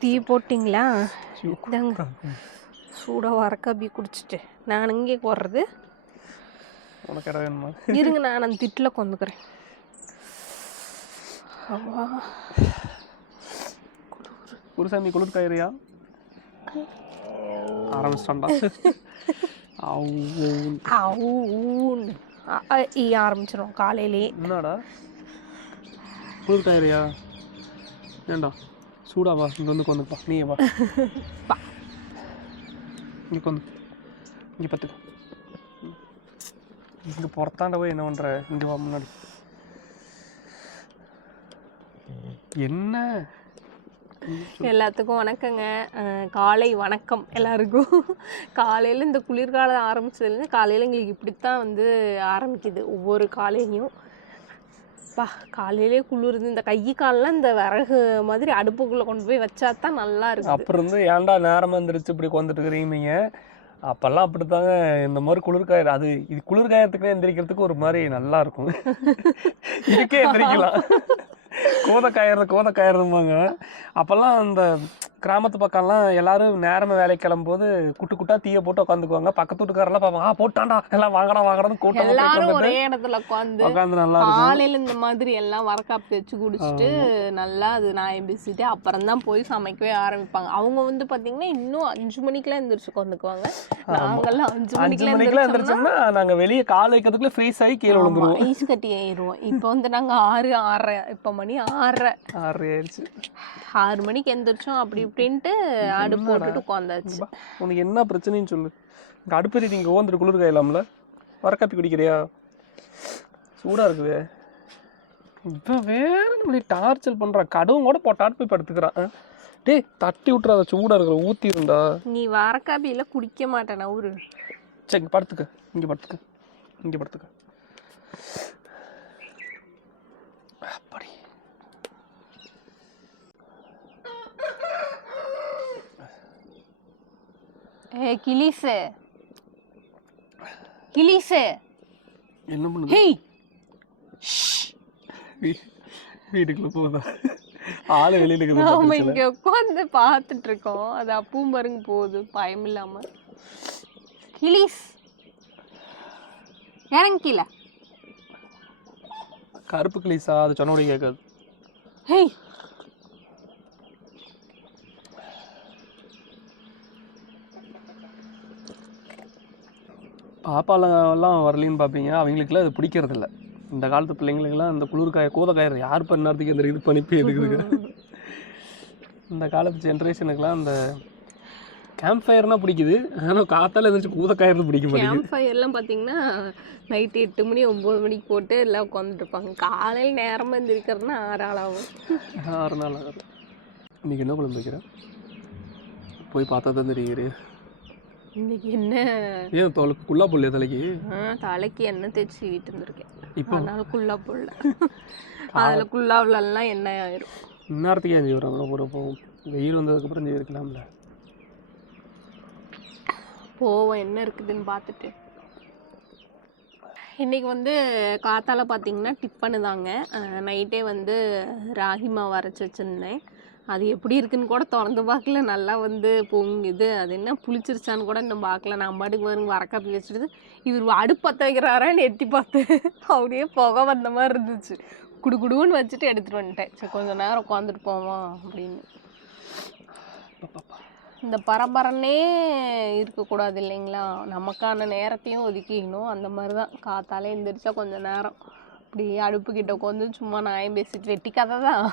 Tea போட்டிங்களா? இதாங்க சூடாக வரக்காப்பி குடிச்சிட்டு நான் இங்கே போடுறது. உனக்கு இடம் வேணுமா? இருங்க, நான் அந்த திட்டில் கொண்டுக்கிறேன். குருசாமி குளிர் காயிறியா? ஆரம்பிச்சிட்டான்டா. ஆரம்பிச்சிடும் காலையிலே. என்னடா குளிர் காயிறியா? ஏண்டா சூடா வா, இங்கே வந்து கொண்டுப்பா. நீயே வா, இங்கே கொண்டு, இங்கே பார்த்துக்கோ. இங்கே புறத்தாண்ட போய் என்ன பண்ணுற? இங்கே வா முன்னாடி. என்ன? எல்லாத்துக்கும் வணக்கங்க. காலை வணக்கம் எல்லாருக்கும். காலையில் இந்த குளிர்காலம் ஆரம்பிச்சதுலேருந்து காலையில் எங்களுக்கு இப்படித்தான் வந்து ஆரம்பிக்குது ஒவ்வொரு காலையிலையும். காலையிலே குளிருது. இந்த கை காலெலாம் இந்த விறகு மாதிரி அடுப்புக்குள்ளே கொண்டு போய் வச்சா தான் நல்லா இருக்கு. அப்புறம் இருந்து ஏன்டா நேரமாக இருந்துருச்சு இப்படி உட்காந்துட்டு இருக்கிறீங்க? அப்போல்லாம் அப்படித்தாங்க. இந்த மாதிரி குளிர்காய அது இது குளிர்காயத்துக்குனே எந்திரிக்கிறதுக்கு ஒரு மாதிரி நல்லா இருக்கும். இதுக்கே எந்திரிக்கலாம். கோதை காயறதுமாங்க. அப்போல்லாம் அந்த கிராமத்து பக்கம்லாம் எல்லாரும் நேரமாக வேலைக்கு கிளம்பும்போது குட்டு குட்டா தீயை போட்டு உட்காந்துக்குவாங்க. பக்கத்து வீட்டுக்காரெல்லாம் பார்ப்பாங்க, போட்டாண்டா எல்லாம் வாங்கடான்னு கூட்டம் எல்லாரும் ஒரே இடத்துல உட்காந்து நல்லா காலையில இந்த மாதிரி எல்லாம் வரக்காப்பி வச்சு குடிச்சிட்டு நல்லா அது நாயம் பேசிட்டு அப்புறம் தான் போய் சமைக்கவே ஆரம்பிப்பாங்க. அவங்க வந்து பாத்தீங்கன்னா இன்னும் 5 மணிக்கெல்லாம் எந்திரிச்சு உட்காந்துக்குவாங்க. நாங்கெல்லாம் 5 மணிக்கெல்லாம் எந்திரிச்சோம்னா நாங்க வெளியே கால் வைக்கிறதுக்குள்ள ஃப்ரீஸ் ஆகி கீழே விழுந்துருவோம், ஐஸ் கட்டி ஆயிடுவோம். இப்போ வந்து நாங்க 6:30 இப்போ மணி 6:30 ஆயிடுச்சு. 6 மணிக்கு எந்திரிச்சோம். அப்படி இப்படின்ட்டு அடுப்பு போட்டுட்டு உட்காந்தாச்சு. உனக்கு என்ன பிரச்சனைன்னு சொல்லு. இங்கே அடுப்பு நீங்க ஓந்துட்டு குளிர் காயலாம்ல. வரக்காப்பி குடிக்கிறியா? சூடா இருக்குது. இப்போ வேற நம்மளை டார்ச்சல் பண்றான். கடவும் கூட போட்டாட்டு போய் படுத்துக்கிறான். டேய் தட்டி விட்டுறாத, சூடா இருக்கிற ஊத்திருந்தா. நீ வரக்காப்பியில குடிக்க மாட்டேனா ஊரு? சரி இங்கே படுத்துக்க, இங்கே படுத்துக்க. அப்படி கிளிசே என்ன பண்ணுது? ஹேய் வீட்டுக்குள்ள போதா? ஆளு வெளியில நாம இங்க உட்காந்து பார்த்துட்டு இருக்கோம். அது அப்பவும் பாருங்க போகுது பயம் இல்லாம. கிளிஸ் இறங்கில. கருப்பு கிளிஸா? அது சொன்னோட கேட்காது. ஹேய் பாப்பாலாம் வரலின்னு பார்ப்பீங்க. அவங்களுக்குலாம் அது பிடிக்கிறது இல்லை. இந்த காலத்து பிள்ளைங்களுக்கெல்லாம் இந்த குளிர்காய கோதக்காயிரு யார் பண்ணார்த்துக்கு இந்த இது பண்ணிப்பே எடுக்குதுங்க. இந்த காலத்து ஜென்ரேஷனுக்குலாம் இந்த கேம்ப் ஃபயர்னா பிடிக்குது. ஆனால் காத்தால எந்திரிச்சு கூதக்காயிருந்து பிடிக்க மாட்டேங்குது. கேம்ப் ஃபயர்லாம் பார்த்தீங்கன்னா நைட்டு 8 மணி 9 மணிக்கு போட்டு எல்லாம் உட்காந்துட்டு இருப்பாங்க. காலையில் நேரமாக எழுந்திரிக்கிறதுனா 6 நாள் ஆகும். 6 நாள் ஆகும். இன்னைக்கு என்ன குழம்பு வைக்கிறேன்? போய் பார்த்தா தான் தெரியுது. இன்னைக்கு என்ன? ஏன் தோலுக்கு குள்ளா போடலையா? தலைக்கு எண்ணெய் தேய்ச்சி வீட்டு இருந்திருக்கேன். இப்போ அதனால குள்ளா போடல. அதில் குள்ளாவிலலாம் எண்ணெய் ஆயிரும். இந்நேரத்துக்கு ஏன் செய்வாங்க? ஒரு வெயில் வந்ததுக்கப்புறம் செய்யிருக்கலாம்ல. போவோம் என்ன இருக்குதுன்னு பார்த்துட்டு. இன்றைக்கி வந்து காத்தால பார்த்தீங்கன்னா டிஃபனு தாங்க. நைட்டே வந்து ராகி மாவு அரைச்சி வச்சுருந்தேன். அது எப்படி இருக்குன்னு கூட திறந்து பார்க்கல. நல்லா வந்து பொங்குது. அது என்ன புளிச்சிருச்சான்னு கூட இன்னும் பார்க்கல. நான் பாட்டுக்கு வருங்க வரக்காப்பி வச்சுட்டு இவர் அடுப்பு பற்ற வைக்கிறாரான்னு எட்டி பார்த்து அப்படியே புகை வந்த மாதிரி இருந்துச்சு. குடுகுடுன்னு வச்சுட்டு எடுத்துகிட்டு வந்துட்டேன். சரி கொஞ்சம் நேரம் உட்காந்துட்டு போவோம் அப்படின்னு. இந்த பரபரன்னே இருக்கக்கூடாது இல்லைங்களா? நமக்கான நேரத்தையும் ஒதுக்கிக்கணும். அந்த மாதிரி தான் காத்தாலே எழுந்திரிச்சா கொஞ்சம் நேரம் அப்படி அடுப்பு கிட்ட உட்காந்து சும்மா நாயம் பேசிட்டு வெட்டி கதை தான்.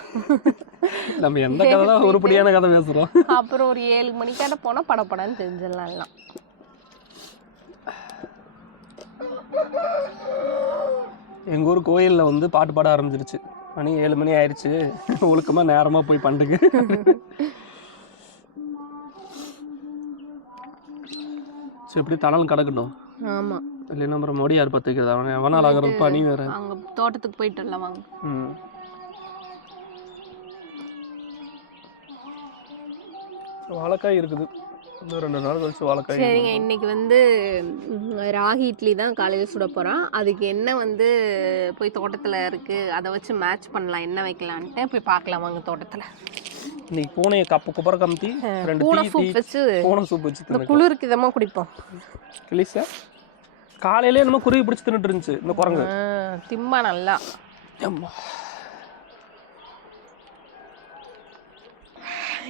நம்ம எந்த கதை தான் உருப்படியான கதை பேசுகிறோம். அப்புறம் ஒரு 7 மணிக்காட்ட போனால் படப்படன்னு தெரிஞ்சிடலாம் எல்லாம். எங்கள் ஊர் கோயிலில் வந்து பாட்டு பாட ஆரம்பிச்சிருச்சு. மணி 7 மணி ஆயிடுச்சு. ஒழுக்கமாக நேரமாக போய் பண்ணுங்க. சரி எப்படி தளம் கிடக்கட்டும். ஆமாம் இல்லைன்னா அப்புறம் மறுபடியும் யார் பார்த்து வைக்கிறது? அவன் எவனால் ஆகிறப்பா நீ வேறு. அங்கே தோட்டத்துக்கு போயிட்டு வரலாம் வாங்க. வாழைக்காய் இருக்குது. இன்னும் 2 நாள் கழிச்சு வாழைக்காய். சரிங்க, இன்னைக்கு வந்து ராகி இட்லி தான் காலையில் சுட போகிறோம். அதுக்கு என்ன வந்து போய் தோட்டத்தில் இருக்குது, அதை வச்சு மேட்ச் பண்ணலாம் என்ன வைக்கலான்ட்டு போய் பார்க்கலாம் வாங்க தோட்டத்தில். இன்னைக்கு பூனையை குப்பரை கமுத்தி 2 பூனை டீ சூப் வச்சு பூனை சூப் வச்சு இந்த குளிருக்கு இதமாக குடிப்போம். கிளிஸா காலையிலே என்னமோ குருவி பிடிச்சி தின்னுட்டு இருந்துச்சு இந்த குரங்கு. திம்பா நல்லா.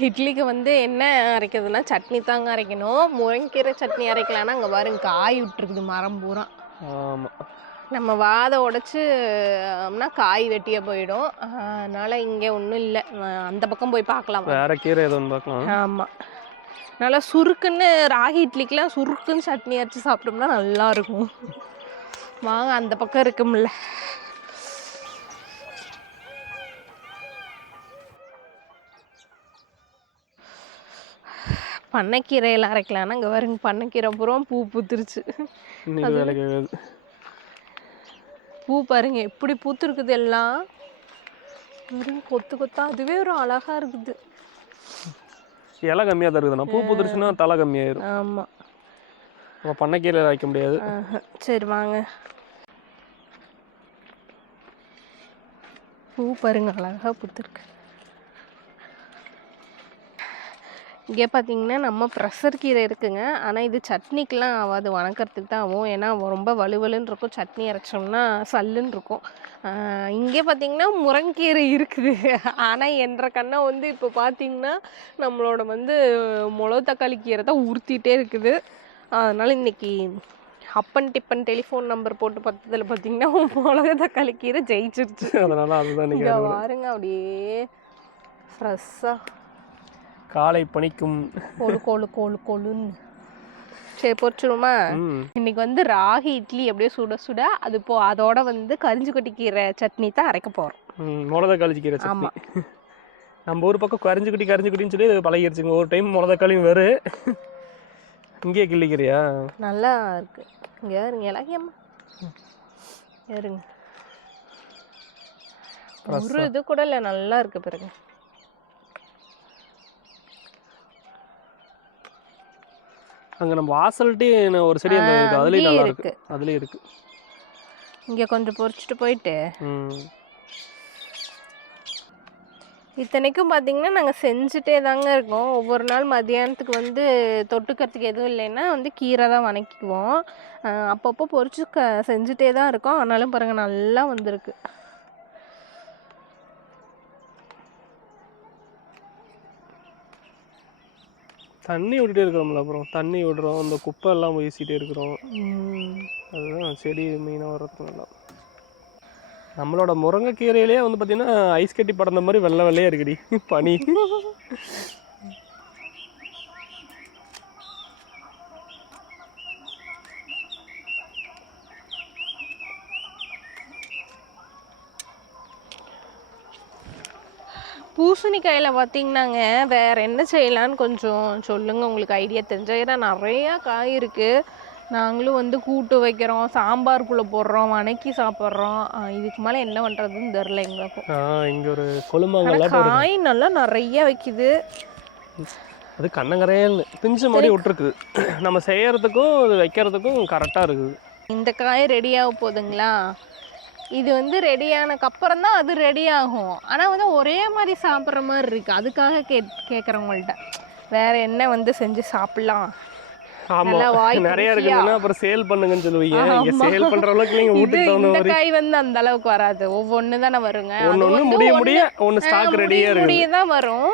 இட்லிக்கு வந்து என்ன அரைக்கிறதுனா சட்னி தாங்க அரைக்கணும். முருங்கீரை சட்னி அரைக்கலான்னா அங்கே பாருங்க காய் விட்டுருக்குது மரம் பூரா. ஆமாம், நம்ம வாதை உடைச்சோம்னா காய் வெட்டியே போயிடும். அதனால் இங்கே ஒன்றும் இல்லை, அந்த பக்கம் போய் பார்க்கலாம். வேற கீரை ஏதோ ஒன்று பார்க்கலாம். ஆமாம், நல்லா சுருக்குன்னு ராகி இட்லிக்கெலாம் சுருக்குன்னு சட்னி அரைச்சி சாப்பிட்டோம்னா நல்லாயிருக்கும். வாங்க அந்த பக்கம் இருக்கும்ல. பண்ணைக்கீரையெல்லாம் அரைக்கலான்னா இங்கே வருங்க பண்ணைக்கீரை பூரா பூ பூத்துருச்சு. பூ பாருங்க எப்படி பூத்துருக்குது எல்லாம். கொத்து கொத்தா அதுவே ஒரு அழகா இருக்குது. இலை கம்மியாக தான் இருக்குதுண்ணா. பூ பூத்துருச்சுன்னா தலை கம்மியாயிரும். ஆமாம், நம்ம பண்ணைக்கீரை வைக்க முடியாது. சரி வாங்க. பூ பாருங்க அழகா பூத்துருக்கு. இங்கே பார்த்தீங்கன்னா நம்ம ப்ரெஷர் கீரை இருக்குங்க. ஆனால் இது சட்னிக்கெலாம் ஆகாது, வணக்கறதுக்கு தான் ஆகும். ஏன்னா ரொம்ப வலுவலுன்னு இருக்கும், சட்னி அரைச்சோம்னா சல்லுன்னு இருக்கும். இங்கே பார்த்தீங்கன்னா முருங்கீரை இருக்குது. ஆனால் என்ற கண்ணை வந்து இப்போ பார்த்தீங்கன்னா நம்மளோட வந்து மிளகு தக்காளி கீரை தான் உறுத்திட்டே இருக்குது. அதனால் இன்றைக்கி அப்பன் டிப்பன் டெலிஃபோன் நம்பர் போட்டு பார்த்ததில் பார்த்தீங்கன்னா மிளகு தக்காளி கீரை ஜெயிச்சிருச்சு. அதனால் அதுதான் இங்கே பாருங்க அப்படியே ஃப்ரெஷ்ஷாக காலை பணிக்கும் கொழுன்னு. சரி பொரிச்சிடுமா? இன்னைக்கு வந்து ராகி இட்லி அப்படியே சுட சுட அது அதோட வந்து கரிஞ்சு கொட்டி கீரை சட்னி தான் அரைக்க போகிறோம். மிளகாய் கீரை சட்னி. நம்ம ஒரு பக்கம் கரிஞ்சு குட்டின்னு சொல்லி பழகிடுச்சுங்க. ஒரு டைம் மிளகாயும் வேறு. இங்கேயே கிள்ளிக்கிறியா? நல்லா இருக்கு. இங்கே இருங்க இலகியம்மா இருங்க. ஒரு இது கூட இல்லை, நல்லா இருக்கு. பிறகு அங்கே நம்ம வாசல்ட்டே ஒரு செடி அந்த அதுலேயும் நல்லா இருக்கு. அதுலேயும் இருக்கு. இங்கே கொஞ்சம் பொரிச்சிட்டு போயிட்டு இத்தனைக்கும் பார்த்தீங்கன்னா நாங்கள் செஞ்சுட்டே தாங்க இருக்கோம். ஒவ்வொரு நாள் மத்தியானத்துக்கு வந்து தொட்டுக்கிறதுக்கு எதுவும் இல்லைன்னா வந்து கீரை தான் வணக்கிக்குவோம். அப்பப்போ பொரிச்சு செஞ்சுட்டே தான் இருக்கோம். ஆனாலும் பாருங்கள் நல்லா வந்திருக்கு. தண்ணி விட்டுட்டே இருக்கிறோம்ல, அப்புறம் தண்ணி விடுறோம், அந்த குப்பை எல்லாம் வீசிட்டே இருக்கிறோம். அதுதான் செடி மெயினாக வர்றதுக்கு நல்லா. நம்மளோட முருங்கைக்கீரையிலே வந்து பார்த்தீங்கன்னா ஐஸ் கட்டி படந்த மாதிரி வெள்ளை வெள்ளையாக இருக்குடி பனி. பூசணிக்காயில் பார்த்தீங்கன்னாங்க வேறு என்ன செய்யலான்னு கொஞ்சம் சொல்லுங்கள், உங்களுக்கு ஐடியா தெரிஞ்சா. ஏன்னா நிறையா காய் இருக்குது. நாங்களும் வந்து கூட்டு வைக்கிறோம், சாம்பாருக்குள்ளே போடுறோம், வணக்கி சாப்பிட்றோம். இதுக்கு மேலே என்ன பண்ணுறதுன்னு தெரில எங்களுக்கும். இங்கே ஒரு கொழும்பு காய் நல்லா நிறைய வைக்குது. அது கண்ணங்கரையல்னு பிஞ்சு மாதிரி விட்டுருக்குது. நம்ம செய்யறதுக்கும் இது வைக்கிறதுக்கும் கரெக்டாக இருக்குது. இந்த காய் ரெடியாக போகுதுங்களா? இது வந்து ரெடியானதுக்கப்புறம் தான் அது ரெடி ஆகும். ஆனால் வந்து ஒரே மாதிரி சாப்பிட்ற மாதிரி இருக்குது. அதுக்காக கேட்குறவங்கள்ட்ட வேற என்ன வந்து செஞ்சு சாப்பிட்லாம். நிறைய இருக்குன்னா அப்புறம் சேல் பண்ணுங்கன்னு சொல்லுவீங்க. இங்க சேல் பண்ற அளவுக்கு நீங்க வீட்டுக்கு தகுந்த மாதிரி காய் வந்து அந்த அளவுக்கு வராது. ஒவ்வொன்று தானே வருங்க. ஒன்று முடிய ஒன்று ஸ்டாக் ரெடியாக முடிய தான் வரும்.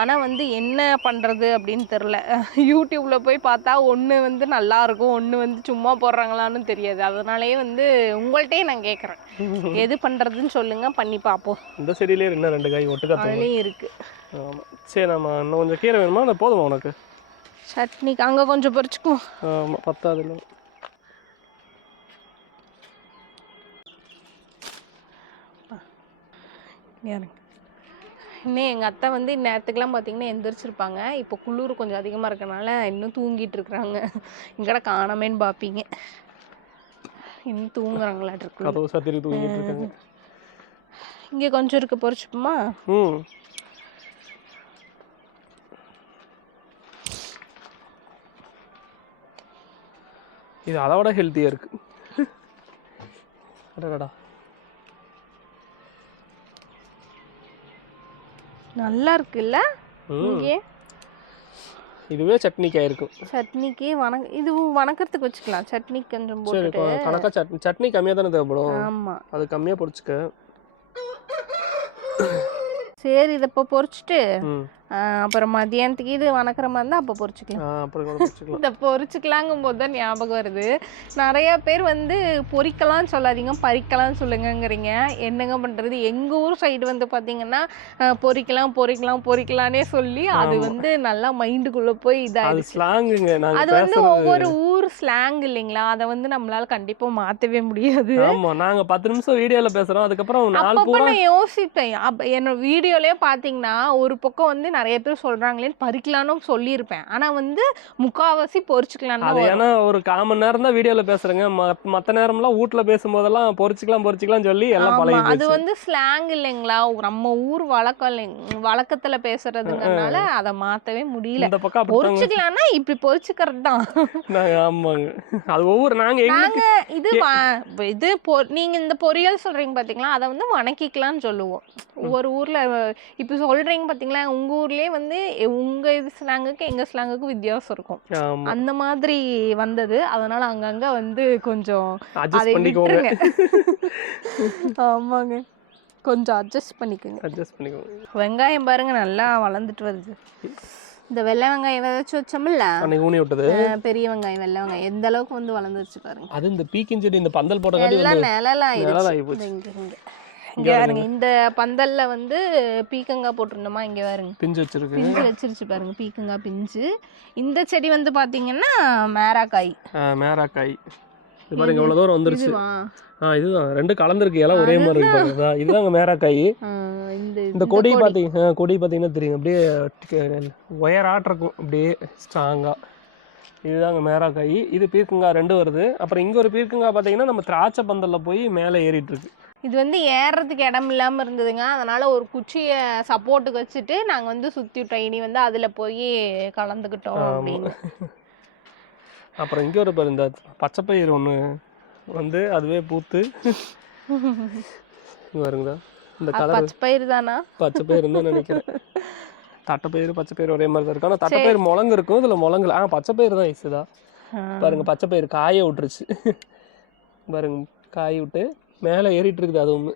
ஆனால் வந்து என்ன பண்ணுறது அப்படின்னு தெரில. யூடியூப்பில் போய் பார்த்தா ஒன்று வந்து நல்லாயிருக்கும், ஒன்று வந்து சும்மா போடுறாங்களான்னு தெரியாது. அதனாலேயே வந்து உங்கள்கிட்டயே நான் கேட்குறேன், எது பண்ணுறதுன்னு சொல்லுங்கள், பண்ணி பார்ப்போம். இந்த செடியிலே இன்னும் 2 காய் ஒட்டுக்கா அதுலேயும் இருக்குது. ஆமாம், சரி. நம்ம இன்னும் கொஞ்சம் கீரை வேணுமா? அதை போதுமா உனக்கு? சட்னிக்கு அங்கே கொஞ்சம் பறிச்சுக்கும். ஆமாம், பத்தாது. இன்னும் எங்கள் அத்தை வந்து இந்நேரத்துக்குலாம் பார்த்தீங்கன்னா எந்திரிச்சிருப்பாங்க. இப்போ குளிர் கொஞ்சம் அதிகமாக இருக்கனால இன்னும் தூங்கிட்டு இருக்கிறாங்க. இங்கட காணமேன்னு பார்ப்பீங்க. இன்னும் தூங்குறாங்களாட்டு இருக்கு. இங்கே கொஞ்சம் இருக்கு, பொறிச்சுப்போமா? இது அதை விட ஹெல்த்தியாக இருக்கு. அடடா, நல்லா இருக்குல்ல. இங்கே இதுவே சட்னிக்காய் இருக்கும். சட்னிக்கு இது வணக்கறதுக்கு வச்சுக்கலாம். சட்னி கொஞ்சம் சரி, போட்டுட்டு. கணக்கா சட்னி கம்மியாக தானே தேவைப்படும். ஆமா, அது கம்மியாக பொரிச்சுக்க. சரி, இதை இப்போ பொரிச்சுட்டு அப்புறம் மதியானத்துக்கு இது வணக்கிற மாதிரி இருந்தால் அப்போ பொரிச்சுக்கலாம். இந்த பொரிச்சுக்கலாங்கும் போது தான் ஞாபகம் வருது. நிறைய பேர் வந்து பொரிக்கலாம் சொல்லாதீங்க, பறிக்கலாம்னு சொல்லுங்கங்கிறீங்க. என்னங்க பண்ணுறது, எங்கள் ஊர் சைடு வந்து பார்த்தீங்கன்னா பொரிக்கலான்னே சொல்லி அது வந்து நல்லா மைண்டுக்குள்ளே போய் இதாகிடுச்சு. அது வந்து ஒவ்வொரு ஊர் ஸ்லாங் இல்லைங்களா, அதை வந்து நம்மளால கண்டிப்பாக மாற்றவே முடியாது. ஆமாம், நாங்கள் 10 நிமிஷம் வீடியோவில் பேசுகிறோம், அதுக்கப்புறம் நான் யோசிப்பேன். என்னோட வீடியோலேயே பார்த்தீங்கன்னா ஒரு பக்கம் வந்து நிறைய பேர் சொல்றாங்களேன்னு பறிக்கலான்னு சொல்லியிருப்பேன். ஆனா வந்து முக்காவாசி பொரிச்சுக்கலாம். அது ஏன்னா ஒரு 1/4 மணி நேரம் தான் வீடியோல பேசுறேங்க, மற்ற நேரம்லாம் வீட்டுல பேசும்போதெல்லாம் பொரிச்சுக்கலாம் சொல்லி எல்லாம் பழகி. அது வந்து ஸ்லாங் இல்லைங்களா, நம்ம ஊர் வழக்கத்துல பேசுறதுங்கனால அதை மாத்தவே முடியல. இந்த பக்கம் பொரிச்சுக்கலாம்னா இப்படி பொரிச்சுக்கிறது தான். ஆமாங்க, அது ஒவ்வொரு நாங்க நீங்க இந்த பொரியல் சொல்றீங்க பாத்தீங்களா, அதை வந்து வணக்கிக்கலாம்னு சொல்லுவோம். ஒவ்வொரு ஊர்ல இப்ப சொல்றீங்க பாத்தீங்களா, உங்க ஊர்லயே வந்து உங்க இது ஸ்லாங்குக்கு எங்க ஸ்லாங்குக்கு வித்தியாசம் இருக்கும். அந்த மாதிரி வந்தது. அதனால அங்கங்க வந்து கொஞ்சம் அதை விட்டுருங்க. ஆமாங்க, கொஞ்சம் அட்ஜஸ்ட் பண்ணிக்கோங்க. வெங்காயம் பாருங்க நல்லா வளர்ந்துட்டு வருது. இந்த வெள்ளை வெங்காயம் விதைச்சு வச்சோம்ல, ஊனி விட்டது பெரிய வெங்காயம், வெள்ளை வெங்காயம் எந்த அளவுக்கு வந்து வளர்ந்துருச்சு பாருங்க. அது இந்த பீக்கிங் செடி, இந்த பந்தல் போட்ட எல்லாம் நிழலாயிடுச்சு. இங்க பாருங்க, இந்த பந்தல்ல வந்து பீக்கங்காய் போட்டிருந்தோமா, இங்க பாருங்க பிஞ்சு வச்சிருச்சு பாருங்க, பீக்கங்காய் பிஞ்சு. இந்த செடி வந்து பாத்தீங்கன்னா மேராக்காய். இது பாருங்க எவ்வளவு தூரம் வந்துருச்சு. இதுதான் ரெண்டு கலந்துருக்கு, எல்லாம் ஒரே மாதிரி இருக்கு பாருங்க. இதுதாங்க மேராக்காய். இந்த கொடி பாத்தீங்கன்னா தெரியும், அப்படியே ஒயர் ஆட்டிருக்கும் அப்படியே ஸ்ட்ராங்கா. இதுதாங்க மேராக்காய். இது பீர்க்கங்காய் 2 வருது. அப்புறம் இங்க ஒரு பீர்க்கங்காய் பாத்தீங்கன்னா நம்ம திராட்சை பந்தல்ல போய் மேலே ஏறிட்டு இருக்கு. இது வந்து ஏறுறதுக்கு இடம் இல்லாமல் இருந்ததுங்க, அதனால ஒரு குச்சியை சப்போர்ட்டுக்கு வச்சுட்டு நாங்கள் வந்து சுற்றி விட்டோம். இனி வந்து அதில் போய் கலந்துக்கிட்டோம் அப்படின்னு. அப்புறம் இங்கே ஒரு இந்த பச்சைப்பயிர் ஒன்று வந்து அதுவே பூத்து வருங்கதா. இந்த கலர் பச்சைப்பயிர் தானா? பச்சைப்பயிர் தான் நினைக்கிறேன். தட்டைப்பயிறு பச்சைப்பயிறு ஒரே மாதிரி தான் இருக்கும். ஆனால் தட்டைப்பயிர் முளங்கு இருக்கும், இதில் முளங்குல. பச்சைப்பயிறு தான் ஈஸிதான் பாருங்க. பச்சைப்பயிறு காய விட்டுருச்சு பாருங்க, காய விட்டு மேலே ஏறிட்டு இருக்குது. அது ஒன்று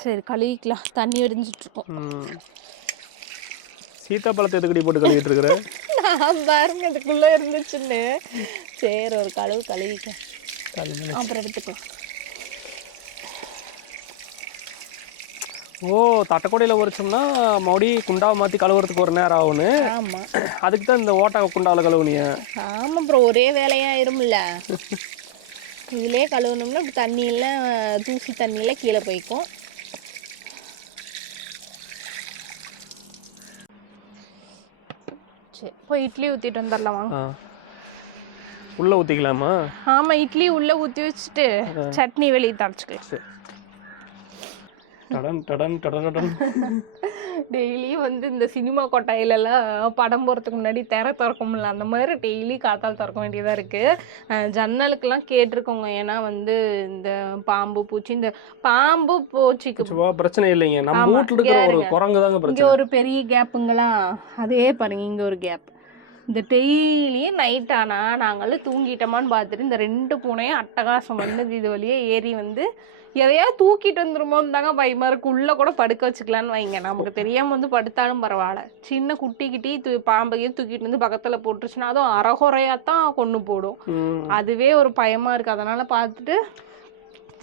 சரி, கழுவிக்கலாம். தண்ணி எரிஞ்சிட்டு இருக்கோம். சீத்தாப்பழத்தை எதுக்கடி போட்டு கழுவிட்டு இருக்கிறேன் நான் பாருங்க, அதுக்குள்ள இருந்துச்சுன்னு. சரி, ஒரு கழுவிக்க, அப்புறம் எடுத்துக்கலாம். ஓ, தட்டைக்கொடியில் உரிச்சோம்னா மறுபடியும் குண்டாவை மாற்றி கழுவுறதுக்கு ஒரு நேரம் ஆகும்னு. ஆமாம், அதுக்கு தான் இந்த ஓட்டை குண்டாவில் கழுவுனிய. ஆமாம், அப்புறம் ஒரே வேலையாயிரும்ல. இதிலே கழுவணும்னா தண்ணியெல்லாம் தூசி தண்ணியெல்லாம் கீழே போய்க்கும். சரி, போய் இட்லி ஊற்றிட்டு வந்துடலாம். உள்ளே ஊற்றிக்கலாமா? ஆமாம், இட்லி உள்ளே ஊற்றி வச்சுட்டு சட்னி வெளியே தரைச்சிக்கலாம். டெய்லியும் வந்து இந்த சினிமா கொட்டாயிலெல்லாம் படம் போகிறதுக்கு முன்னாடி திறக்கும்ல, அந்த மாதிரி டெய்லி காத்தால் திறக்க வேண்டியதாக இருக்குது. ஜன்னலுக்கெல்லாம் கேட்டிருக்கோங்க. ஏன்னா வந்து இந்த பாம்பு பூச்சிக்கு பிரச்சனை இல்லைங்க. நம்ம வீட்டில் இருக்கிற ஒரு குரங்கு தாங்க பிரச்சனை. இங்கே ஒரு பெரிய கேப்புங்களா, அதே பாருங்க, இங்கே ஒரு கேப். இந்த டெய்லியும் நைட் ஆனால் நாங்களும் தூங்கிட்டோமான்னு பார்த்துட்டு இந்த 2 பூனையும் அட்டகாசம் வந்து இது வழியே ஏறி வந்து எதையாவது தூக்கிட்டு வந்துருமோன்னு தாங்க பயமா இருக்கு. உள்ள கூட படுக்க வச்சுக்கலான்னு வைங்க, நமக்கு தெரியாம வந்து படுத்தாலும் பரவாயில்ல. சின்ன குட்டிக்கிட்டி பாம்பையும் தூக்கிட்டு வந்து பக்கத்துல போட்டுருச்சுன்னா அதுவும் அறகுறையாத்தான் கொண்டு போடும். அதுவே ஒரு பயமா இருக்கு. அதனால பார்த்துட்டு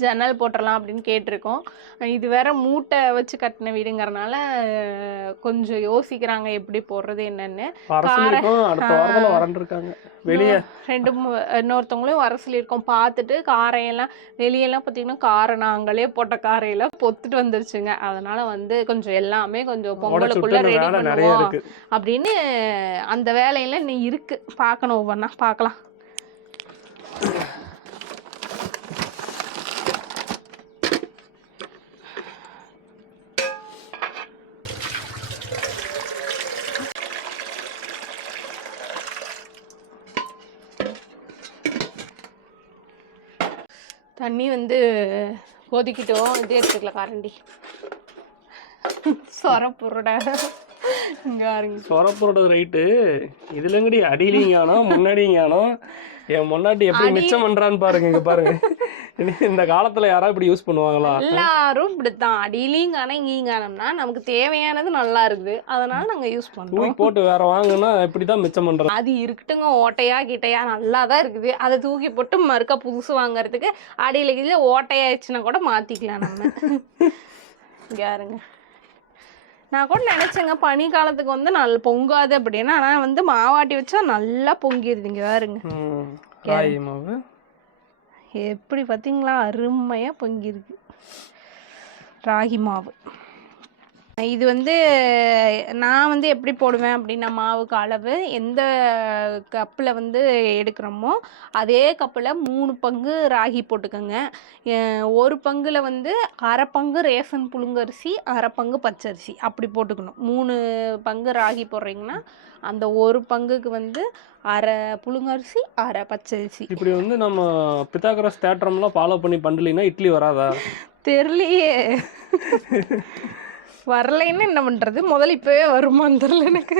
ஜன்னல் போட்டுடலாம் அப்படின்னு கேட்டிருக்கோம். இது வேற மூட்டை வச்சு கட்டின வீடுங்கிறனால கொஞ்சம் யோசிக்கிறாங்க எப்படி போடுறது என்னன்னு. இன்னொருத்தவங்களையும் வர சொல்லியிருக்கோம். பார்த்துட்டு காரையெல்லாம் வெளியெல்லாம் பார்த்தீங்கன்னா காரை நாங்களே போட்ட காரையெல்லாம் பொத்துட்டு வந்துருச்சுங்க. அதனால வந்து கொஞ்சம் எல்லாமே கொஞ்சம் பொங்கலுக்குள்ள ரெடி பண்ணுவோம் அப்படின்னு அந்த வேலையெல்லாம் இன்னும் இருக்கு. பார்க்கணும், ஒவ்வொன்றா பார்க்கலாம். தண்ணி வந்து கொதிக்கிட்டோம். இது எடுத்துக்கலாம் கரண்டி. சொரப்புருடா இங்க பாருங்க. சொரப்புரோட ரைட்டு இதுல எங்கடி அடியிலையும் காணோம் முன்னாடியும் காணோம். என் முன்னாடி எப்படி மிச்சம் பண்றான்னு பாருங்க. இங்க பாருங்க, இந்த காலத்துல யாராவது இப்படி யூஸ் பண்ணுவாங்களா? எல்லாரும் இப்படித்தான், அடியிலையும் காணோம் இங்கேயும் காணோம்னா நமக்கு தேவையானது நல்லா இருக்குது, அதனால நாங்க யூஸ் பண்றோம். தூக்கி போட்டு வேற வாங்கினா இப்படிதான் மிச்சம் பண்றோம். அது இருக்கட்டுங்க, ஓட்டையா கிட்டையா நல்லா தான் இருக்குது, அதை தூக்கி போட்டு மறுக்க புதுசு வாங்குறதுக்கு அடியில கீழே ஓட்டையாயிடுச்சுன்னா கூட மாத்திக்கலாம் நம்ம. இங்க பாருங்க, நான் கூட நினைச்சேங்க பனி காலத்துக்கு வந்து நல்ல பொங்காது அப்படின்னு, ஆனா வந்து மாவாட்டி வச்சா நல்லா பொங்கிடுது. இங்க பாருங்க ராகி மாவு எப்படி பாத்தீங்களா, அருமையா பொங்கிருக்கு ராகி மாவு. இது வந்து நான் வந்து எப்படி போடுவேன் அப்படின்னா, மாவுக்கு அளவு எந்த கப்பில் வந்து எடுக்கிறோமோ அதே கப்பில் 3 பங்கு ராகி போட்டுக்கோங்க. 1 பங்குல வந்து அரை பங்கு ரேஷன் புழுங்கரிசி, அரை பங்கு பச்சரிசி அப்படி போட்டுக்கணும். 3 பங்கு ராகி போடுறீங்கன்னா அந்த 1 பங்குக்கு வந்து அரை புழுங்கரிசி, அரை பச்சரிசி. இப்படி வந்து நம்ம பித்தாகரஸ் தேட்டரம்லாம் ஃபாலோ பண்ணி பண்ணலைன்னா இட்லி வராதா? தெரியலையே, வரலைன்னு என்ன பண்றது, முதல்ல இப்பவே வருமான்னு தெரியல எனக்கு.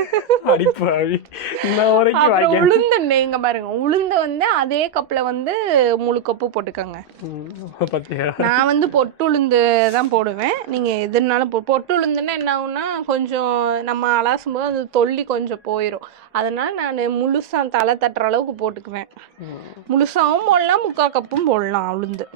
அப்புறம் உளுந்து இங்க பாருங்க, உளுந்து வந்து அதே கப்ல வந்து முழு கப்பு போட்டுக்கோங்க. நான் வந்து பொட்டு உளுந்து தான் போடுவேன், நீங்க எதுனாலும் பொட்டு உளுந்துன்னா என்ன ஆகும்னா கொஞ்சம் நம்ம அலாசும் போது அது தொல்லி கொஞ்சம் போயிடும், அதனால நான் முழுசா தலை தட்டுற அளவுக்கு போட்டுக்குவேன். முழுசாவும் போடலாம், 3/4 கப்பும் போடலாம் உளுந்து.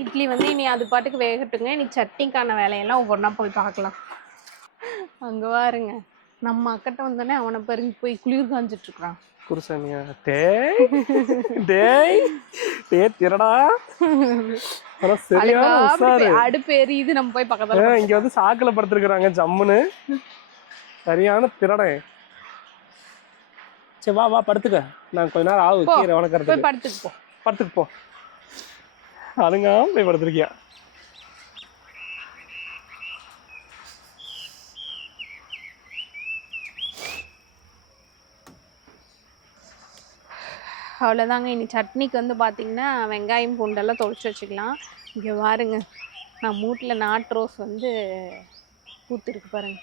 இட்லி வந்து இனி அது பாட்டுக்கு வேகட்டுங்க. இனி சட்னிக்கான வேலையெல்லாம் ஒவ்வொன்றா போய் பார்க்கலாம். அங்கே பாருங்க, நம்ம அக்கட்ட வந்தோடனே அவனை பாருங்க போய் குளிர் காஞ்சிட்டு இருக்கிறான். குருசாமியா திரடா அடுப்பு எரியுது, நம்ம போய் பக்கத்துல இங்க வந்து சாக்குல படுத்துருக்காங்க ஜம்முன்னு. சரியான திருடே. சரி வா வா படுத்துக்க, நான் கொஞ்ச நேரம் ஆகும் கீரை வணக்கறதுக்கு. படுத்துக்கு போ. அதுங்க போய் படுத்துருக்கியா? அவ்வளோதாங்க. இனி சட்னிக்கு வந்து பார்த்தீங்கன்னா வெங்காயம் பூண்டெல்லாம் தொளிச்சு வச்சுக்கலாம். இங்கே பாருங்க, நான் மூட்டில் நாட்டு ரோஸ் வந்து பூத்துருக்கு பாருங்க.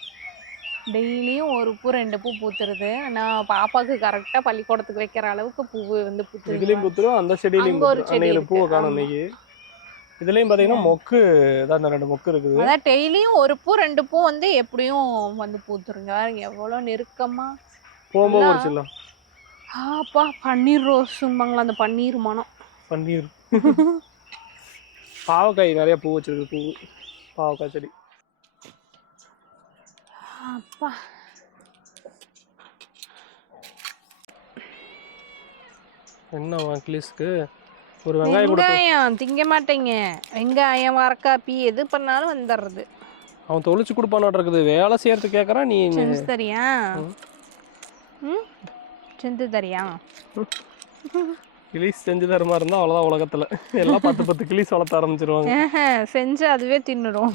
டெய்லியும் 1 பூ 2 பூ பூத்துருது. நான் பாப்பாவுக்கு கரெக்டாக பள்ளிக்கூடத்துக்கு வைக்கிற அளவுக்கு பூ வந்து பூத்துருக்கு. இதுலேயும் பூத்துரும், அந்த செடியிலையும் ஒரு செடியில் பூவை காணும் இன்னைக்கு. இதுலேயும் பார்த்தீங்கன்னா மொக்கு தான், 2 மொக்கு இருக்குது. அதான் டெய்லியும் 1 பூ 2 பூ வந்து எப்படியும் வந்து பூத்துருங்க. எவ்வளோ நெருக்கமா போகும்போது ஒரு சில்லம். அப்பா பன்னீர் ரோஸும்பாங்களா, அந்த பன்னீர் மனம். பன்னீர் பாவக்காய் நிறைய பூ வச்சிருக்கு, பூ பாவக்காய் செடி. அப்பா என்ன கிளிஸ்க்கு ஒரு வெங்காயம் திங்க மாட்டேங்க. வெங்காயம் வரக்காப்பி எது பண்ணாலும் வந்துடுறது. அவன் தொளிச்சு கொடுப்பான்னு இருக்குது, வேலை செய்யறதுக்கு கேட்கறான். நீ செஞ்சு தரியா? செஞ்சு தரியா? கிளிஸ் செஞ்சு தர மாதிரி இருந்தா அவ்வளவுதான், உலகத்துல எல்லாம் 10 கிளிஸ் வளர்த்த ஆரம்பிச்சிருவாங்க. செஞ்சு அதுவே தின்னுடும்,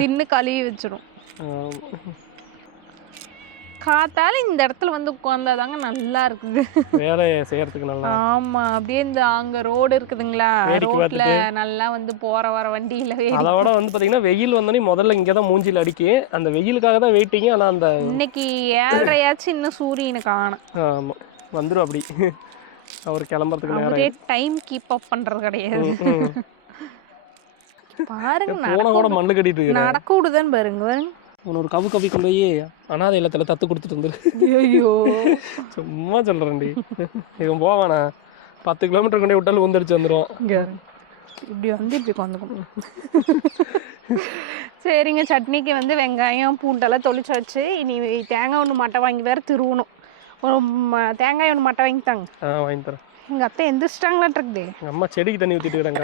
தின்னு கழுவி வச்சிடும். காத்தால இந்த இடத்துல வந்து உட்கார்ந்தாதாங்க நல்லா இருக்குது வேலையை செய்யறதுக்கு நல்லா. ஆமா, அப்படியே இந்த அங்க ரோடு இருக்குதுங்களா, ரோட்ல நல்லா வந்து போற வர வண்டியில. அதோட வந்து பாத்தீங்கன்னா வெயில் வந்தோடனே முதல்ல இங்கதான் மூஞ்சில அடிக்கு, அந்த வெயிலுக்காக தான் வெயிட்டிங். ஆனா அந்த இன்னைக்கு 7:30 இன்னும் சூரியனை காணும். ஆமா வந்துரும் அப்படி. அவர் கிளம்புறதுக்கு நேரம் டைம் கீப் அப் பண்றது கிடையாது. பாருங்க மண்ணு கட்டிட்டு நடக்க விடுதான்னு பாருங்க. ஒரு கவு கவி கொண்டு போய் அனாதை இல்லத்துல தத்து கொடுத்துட்டு வந்துரு. ஐயோ சும்மா சொல்றேன்டி, இவன் போவானா 10 கிலோமீட்டர் கொண்டே விட்டாலும் வந்துடுச்சு வந்துடும். இப்படி வந்து இப்படி வந்துக்கணும். சரிங்க, சட்னிக்கு வந்து வெங்காயம் பூண்டெல்லாம் தொளிச்சு வச்சு இனி தேங்காய் ஒன்று மட்டை வாங்கி வேற திருவணும். ஒரு தேங்காய் ஒன்று மட்டை வாங்கித்தாங்க. வாங்கி தரேன். எங்க அத்தை எந்திரிச்சிட்டாங்களாட்டு இருக்குது. அம்மா செடிக்கு தண்ணி ஊத்திட்டு இருக்காங்க.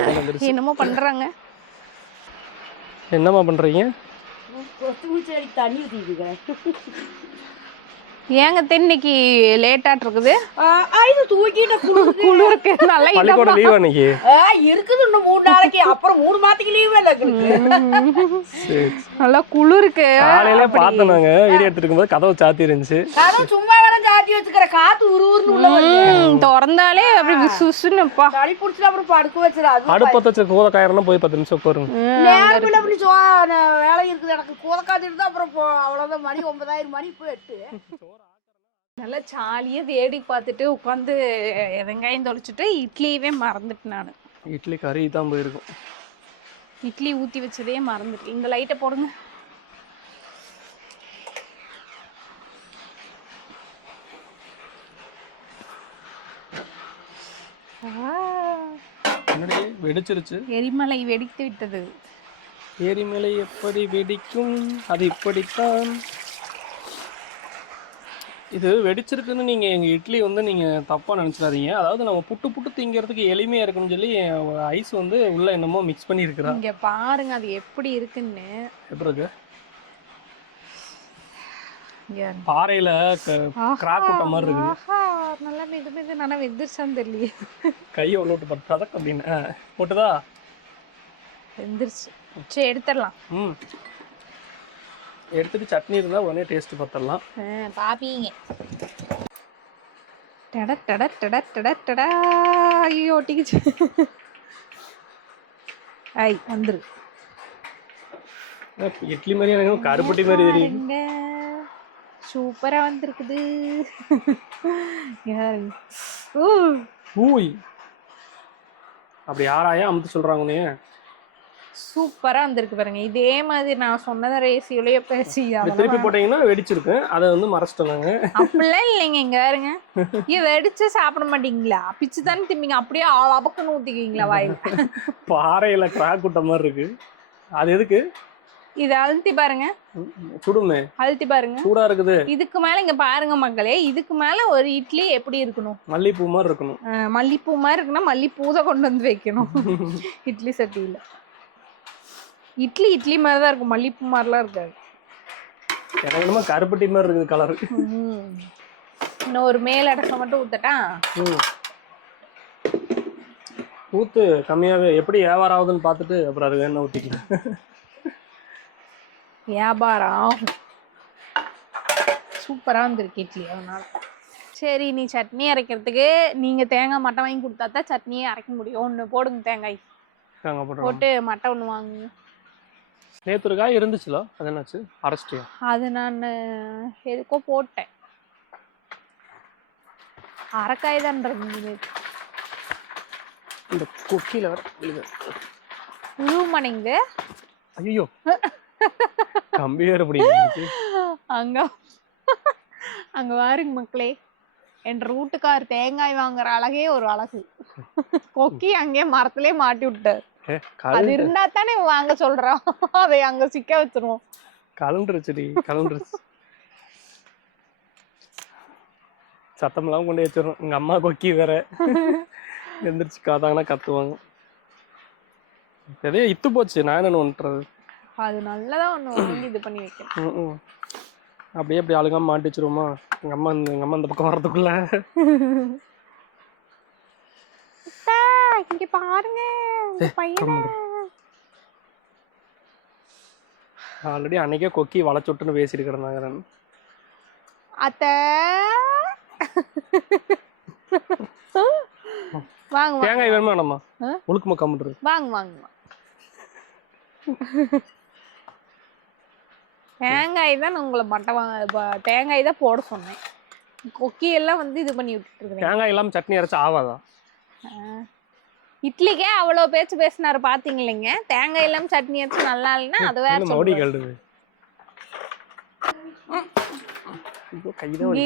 என்னமோ பண்றாங்க. என்னம்மா பண்றீங்க? தண்ணி ஊற்றிட்டு ஏங்க இன்னைக்கு லேட்டாட் இருக்குது? இது தூக்கிட்டு குளிருக்கு நல்லா பள்ளிக்கூட லீவ் அன்னைக்கு இருக்குது இன்னும் 3 நாளைக்கு, அப்புறம் 3 மாதத்துக்கு லீவ் இல்லை எங்களுக்கு. நல்லா குளிருக்கு. காலையில பார்த்தோம் நாங்க வீடியோ எடுத்துட்டு இருக்கும்போது கதவு சாத்தி இருந்துச்சு. அதுவும் சும்மா வேலை சாத்தி வச்சுக்கிற காத்து உருவுன்னு உள்ள வருது. திறந்தாலே அப்படி விசுவிசுன்னுப்பா. சளி பிடிச்சிட்டு அப்புறம் படுக்க வச்சிடாது. அடுப்பத்த வச்ச கூதக்காயிரம் போய் 10 நிமிஷம் உட்காருங்க. நேரம் அப்படி வேலை இருக்குது எனக்கு கூதக்காத்து இருந்தா அப்புறம் அவ்வளவுதான். மணி 9:00 மணி போயிட்டு நல்லா ஜாலியா வேடிக்கை பார்த்துட்டு உட்காந்து வெங்காயம் தொலைச்சிட்டு இட்லியவே மறந்துட்டு நான். இட்லி கறி தான் போயிருக்கும். இட்லி ஊற்றி வச்சதே மறந்துட்டு. இந்த லைட்டை போடுங்க. என்னடி வெடிச்சிருச்சு? எரிமலை வெடித்து விட்டது. எரிமலை எப்படி வெடிக்கும்? அது இப்படித்தான். இது வெடிச்சிருக்குன்னு நீங்க எங்க இட்லி வந்து நீங்க தப்பா நினைச்சிடாதீங்க. அதாவது நம்ம புட்டு திங்கிறதுக்கு எளிமையா இருக்குன்னு சொல்லி ஐஸ் வந்து உள்ள என்னமோ மிக்ஸ் பண்ணி இருக்கிறா. இங்க பாருங்க அது எப்படி இருக்குன்னு. எப்படி இருக்கு? பாறையில கிராக் விட்ட மாதிரி இருக்கு. நல்லா மெது நல்லா வெந்துருச்சான்னு தெரியல. கையை உள்ள விட்டு பட்டதக் அப்படின்னு போட்டுதா வெந்துருச்சு. சரி எடுத்துடலாம். எடுத்துட்டு சட்னி இருந்தா உடனே டேஸ்ட் பார்த்துடலாம். பாப்பீங்க. டட டட டட டட டடா. ஐயோ ஒட்டிக்கிச்சு. ஐ வந்துரு. இட்லி மாதிரி எனக்கு கருப்பட்டி மாதிரி தெரியுது. சூப்பரா வந்திருக்குது. ஊய் அப்படி யாராயா அமுத்து சொல்றாங்கன்னே. சூப்பரா வந்திருக்கு பாருங்க. இதே மாதிரி நான் சொன்னத ரேசியோலயே பேசி திருப்பி போட்டீங்கன்னா வெடிச்சிருக்கு. அதை வந்து மறைச்சிட்டாங்க. அப்படிலாம் இல்லைங்க. இங்க பாருங்க. வெடிச்சு சாப்பிட மாட்டீங்களா? பிச்சு தானே திம்பிங்க. அப்படியே அபக்குன்னு ஊத்திக்குவீங்களா வாயில? பாறையில கிராக் விட்ட மாதிரி இருக்கு. அது எதுக்கு? இதை அழுத்தி பாருங்க. சுடுமே. அழுத்தி பாருங்க. சூடா இருக்குது. இதுக்கு மேல இங்க பாருங்க மக்களே. இதுக்கு மேல ஒரு இட்லி எப்படி இருக்கணும்? மல்லிப்பூ மாதிரி இருக்கணும். மல்லிப்பூ மாதிரி இருக்குன்னா மல்லிப்பூ தான் கொண்டு வந்து வைக்கணும் இட்லி சட்டியில. இட்லி மாதிரி தான் இருக்கும். மல்லிப்பூ மாதிரிலாம் இருக்காது. எனக்கு என்னமோ கருப்பட்டி மாதிரி இருக்குது கலர். இன்னும் ஒரு மேல் அடக்கம் மட்டும் ஊத்தட்டா? ஊத்து கம்மியாவே. எப்படி வியாபாரம் ஆகுதுன்னு பார்த்துட்டு அப்புறம் அது வேணா ஊத்திக்கலாம். வியாபாரம் ஆகும். சூப்பரா வந்திருக்கு இட்லி. அதனால சரி நீ சட்னி அரைக்கிறதுக்கு நீங்க தேங்காய் மட்டை வாங்கி கொடுத்தா தான் சட்னியே அரைக்க முடியும். ஒன்று போடுங்க தேங்காய் போட்டு மட்டை ஒன்று வாங்குங்க. நேற்று ஒரு காய் இருந்துச்சுல, அது என்னாச்சு? அரைச்சிட்டியா? அது நான் எதுக்கோ போட்டேன். அரைக்காய் தான் இந்த குக்கில வர உழுவுமானிங்க. ஐயோ கம்பி வேற அப்படி அங்க அங்க வாருங்க மக்களே. என் ரூட்டுக்கார் தேங்காய் வாங்குற அழகே ஒரு அழகு. கொக்கி அங்கே மரத்திலே மாட்டி விட்டார். அது இருந்தா தானே வாங்க சொல்றோம். அதை அங்க சிக்க வச்சிருவோம். கலண்டுருச்சுடி கலண்டுருச்சு. சத்தமெல்லாம் கொண்டு வச்சிடறோம். எங்க அம்மா கொக்கி வேற எந்திரிச்சு காத்தாங்கன்னா கத்துவாங்க. எதையோ இத்து போச்சு. நான் என்ன பண்றது? அது நல்லதா ஒண்ணு வாங்கி இது பண்ணி வைக்கணும். அப்படியே அப்படி அழுகாம மாட்டி வச்சிருவோமா? எங்க அம்மா இந்த பக்கம் வர்றதுக்குள்ள. இங்க பாருங்க ஆல்ரெடி அன்னைக்கே கொக்கி வளைச்சுட்டுன்னு பேசிருக்கிறேன். அத்த வாங்க தேங்காய் வேணுமா நம்ம முழுக்குமா கம்முறது? வாங்க வாங்க. தேங்காய் தான் உங்களை மட்டை தேங்காய் தான் போட சொன்னேன். கொக்கி எல்லாம் வந்து இது பண்ணி விட்டுட்டு இருக்கேன். தேங்காய் இல்லாம சட்னி அரைச்சா ஆவாதா? இட்லிக்கே அவ்வளவு பேச்சு பேசினாரு பாத்தீங்க இல்லைங்க. தேங்காய் இல்லாம சட்னி அரைச்சு நல்லா இல்லைன்னா அது வேற.